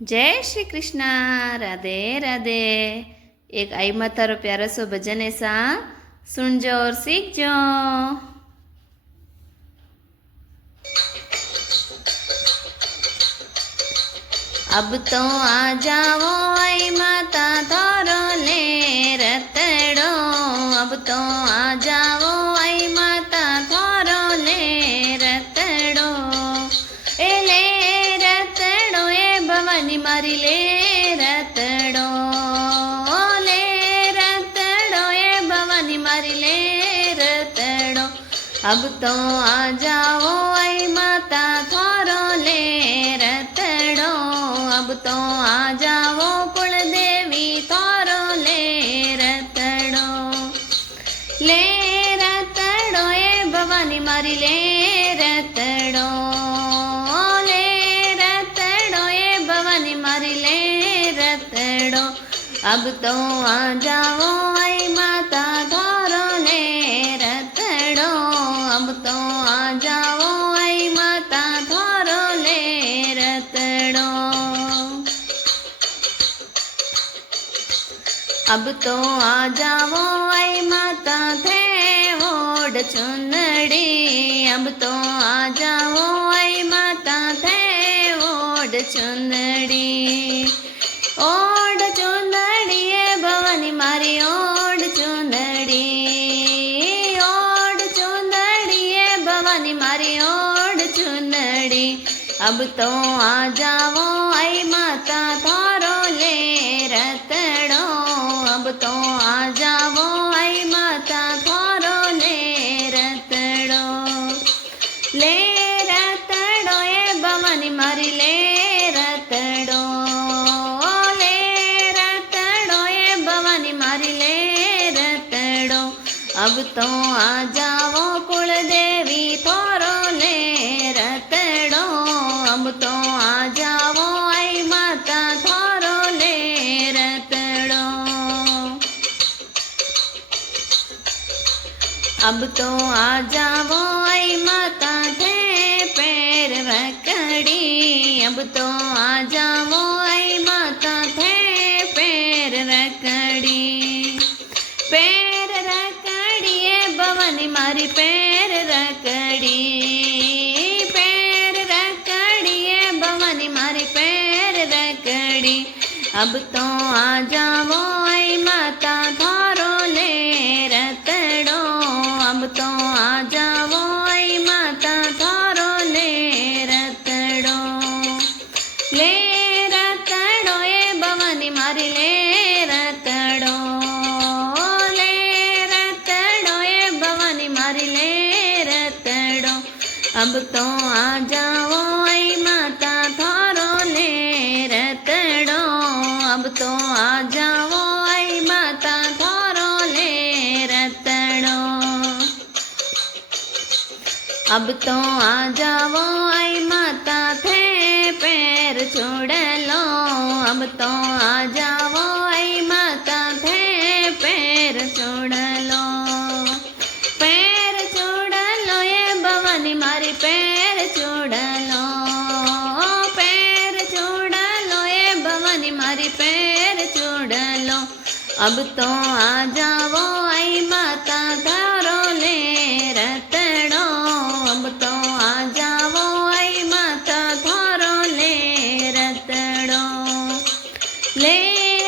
जय श्री कृष्ण। राधे राधे। एक आई मातारो प्यारा सो भजन ऐसा सुनजो और सीखजो। अब तो आ जाओ आई माता थारो ले रतड़ो। अब तो आ जाओ आई माता थारो ले रतड़ो। ए ले रतड़ो ए भवानी मारी ले रतड़ो। ले रतड़ो ए भवानी मारी ले रतड़ो। अब तो आ जाओ आई माता थारो ले रतड़ो। अब तो आ जाओ कुल देवी थारो ले रतड़ो। ले रतड़ो ए भवानी मारी ले रतड़ो। ले रतड़ो ए भवानी मारी ले रतड़ो। अब तो आ जाओ आई माता थारो ले रतड़ो। अब तो आ जाओ आई माता थारो ले रतड़ो। अब तो आ जाओ आई माता थे ओढ़ चुनड़ी। अब तो आ जाओ आई माता थे ओढ़ चुनड़ी। ओढ़ चुनड़ी ए भवानी मारी ओढ़ चुनड़ी। ओढ़ चुनड़ी ए भवानी मारी ओढ़ चुनड़ी। अब तो आ जाओ आई माता थारो ले रतड़ो। अब तो आ जाओ आई माता थारो ले रतड़ो। ले रतड़ो ए भवानी मारी ले रतड़ो। ले रतड़ो ए भवानी मारी ले रतड़ो। अब तो आ जाओ कुल देवी थारो ले रतड़ो। अब तो आ जाओ आई माता थारो ले रतड़ो। अब तो आ जाओ आई माता थे पैर रकड़ी। अब तो आ जाओ आई माता थे पैर रकड़ी। पैर रकड़ी ए भवानी मारी पैर रकड़ी। पैर रकड़ी ए भवानी मारी पैर रकड़ी। अब तो आ जाओ आई माता थारो ले रतड़ो। अब तो आ जाओ आई माता थारो ले रतड़ो। ले रतड़ो ए भवानी मारी ले रतड़ो। ले रतड़ो ए भवानी मारी ले रतड़ो। अब तो आ जाओ आई माता थारो ले रतड़ो। अब तो आ जाओ आई माता थारो ले रतड़ो। अब तो आ जाओ आई माता थे पैर छोड़ लो। अब तो आ जाओ आई माता थे पैर छोड़ लो। पैर छोड़ लो ये भवानी मारी पैर छोड़ लो। पैर छोड़ लो ये भवानी मारी पैर छोड़ लो। अब तो आ जाओ आई माता थारो ले रतड़ो। अब तो आ जाओ आई माता थारो ले रतड़ो। ले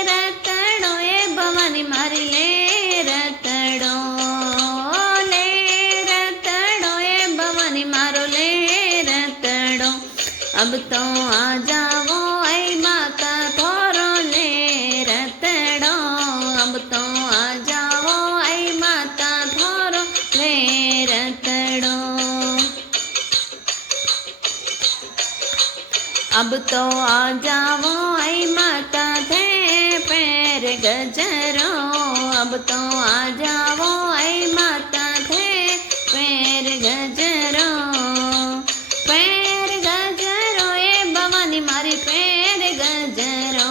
रतड़ो ए भवानी मारी ले रतड़ो। ले रतड़ो ए भवानी मारो ले रतड़ो। अब तो आ जाओ आई माता थारो ले रतड़ो। अब तो आ जाओ आई माता थारो ले रतड़ो। अब तो आ जाओ आई माता थे पैर गजरो। अब तो आ जाओ आई माता थे पैर गजरो। पैर गजरो ए भवानी मारी पैर गजरो।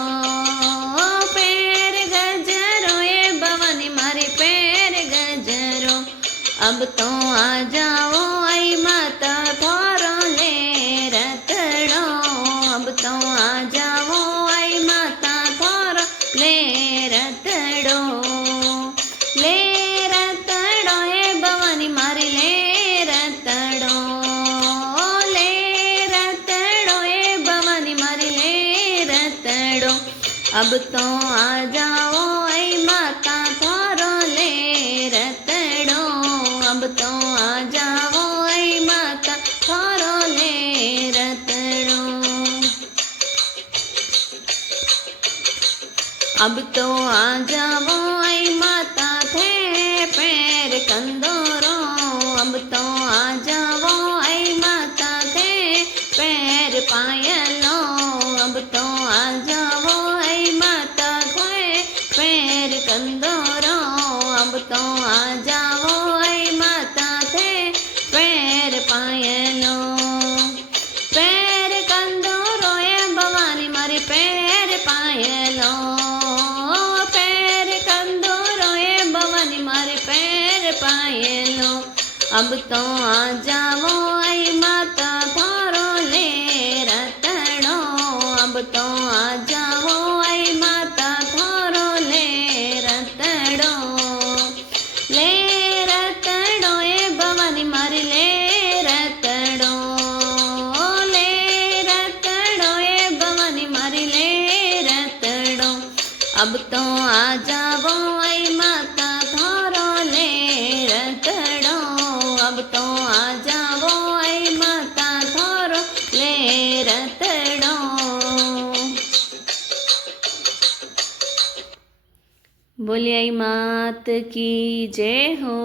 पैर गजरो ए भवानी मारी पैर गजरो। अब तो आ जाओ आई माता थारो ले रतड़ो। अब तो आ जाओ अब तो आ जाओ ऐ माता थारो ले रतड़ो। अब तो आ जाओ ऐ माता थारो ले रतड़ो। अब तो आ जाओ ऐ माता थे पैर कंदोरो। अब तो आ जाओ ऐ माता थे पैर पायलो। अब तो आ जाओ ऐ माता थे पैर कंदोरो। अब तो आ जाओ ऐ माता थे पैर पायलो। पैर कंदोरो ए भवानी मारी पैर पायलो। पायलो। अब तो आ जाओ ऐ माता थारो ले रतड़ो। अब तो आ जाओ ऐ माता थारो ले रतड़ो। ले रतड़ो ए भवानी मारी ले रतड़ो। ले रतड़ो ए भवानी मारी ले रतड़ो। अब तो आ जाओ ऐ माता थारो ले रतड़ो। अब तो आ जाओ ऐ माता थारो ले रतड़ो। बोलिए मात की जय हो।